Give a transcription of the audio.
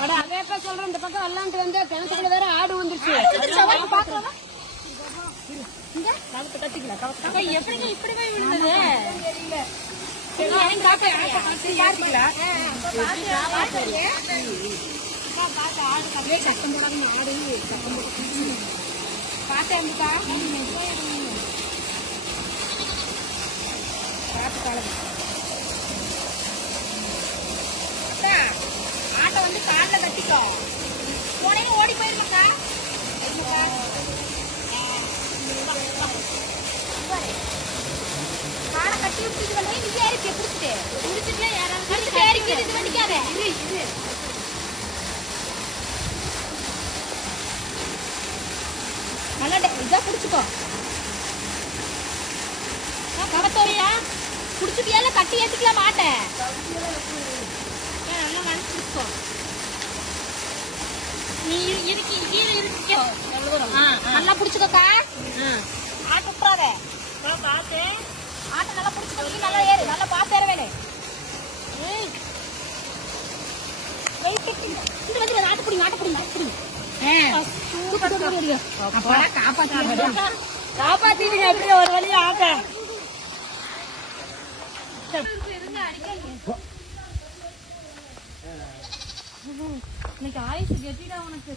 சொல்றேன் இந்த பக்கம் விளாண்டு வந்து கிணத்துக்குள்ள வேற ஆடு வந்துருச்சு. எப்படிங்க இப்படி போய் விழுந்தது தெரியல. சத்தம் போடாதீங்க, ஆடு சத்தம் போட்டு பார்த்தேன் பார்த்து காலம் ஆட்டை வந்து காலில் கட்டிக்கோ, உடனே ஓடி போயிருமாக்கா. காலை கட்டி விட்டு வந்து நீ ஏறிக்க பிடிச்சிட்டு பிடிச்சிட்டு யாராவது ஏறிக்க இது பண்ணிக்காத. நல்லா இதா பிடிச்சிக்கோ. கடத்தோரியா பிடிச்சிட்டியால கட்டி ஏற்றிக்கலாம் மாட்டேன். நல்லா மனசு பிடிச்சிக்கோ. நீ இருக்கு கீழே இருக்கியோ நல்லா பிடிச்சிக்கோக்கா. ஆட்டு விட்டுறாத பார்த்து ஆட்டை நல்லா பிடிச்சிக்கோ. நீ நல்லா ஏறு, நல்லா பார்த்து ஏற வேணும். இது வந்து ஆட்டு பிடிங்க, ஆட்டு பிடிங்க, ஆட்டு பிடிங்க. காப்பாத்தீங்க எப்படி ஒரு வழியா ஆட்ட. இன்னைக்கு ஆயுசு கெட்டிடா உனக்கு.